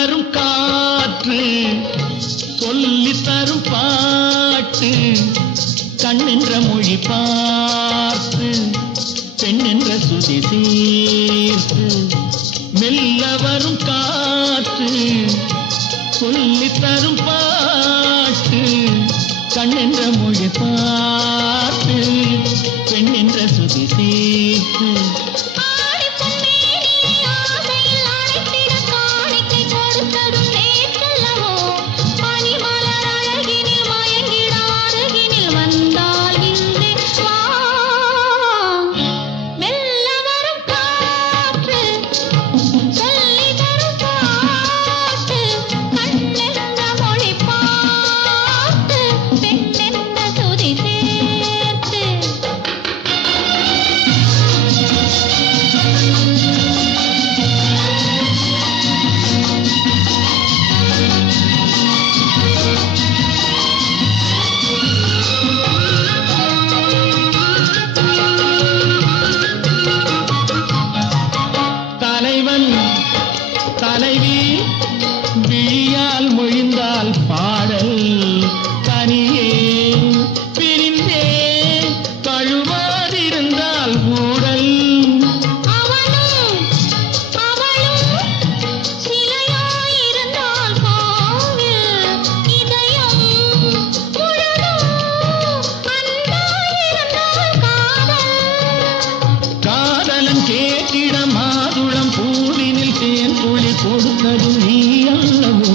வரும் காற்று சொல்லி தரும் பாட்டு கண்ணென்ற மொழி பார்த்து பெண்ணென்ற சுதி சேர்த்து மெல்ல வரும் காற்று சொல்லி தரும் பாட்டு கண்ணென்ற மொழி பார்த்து பெண்ணென்ற சுதி சேர்த்து தலைவி விழியால் மொழிந்தால் பாடல் தனியே பிரிந்தே தழுவாதிருந்தால் ஊடல் காதலன் கேட்டிட மாதுளம் பூவினில் தேன் துளி கொடுத்தது நீ அல்லவோ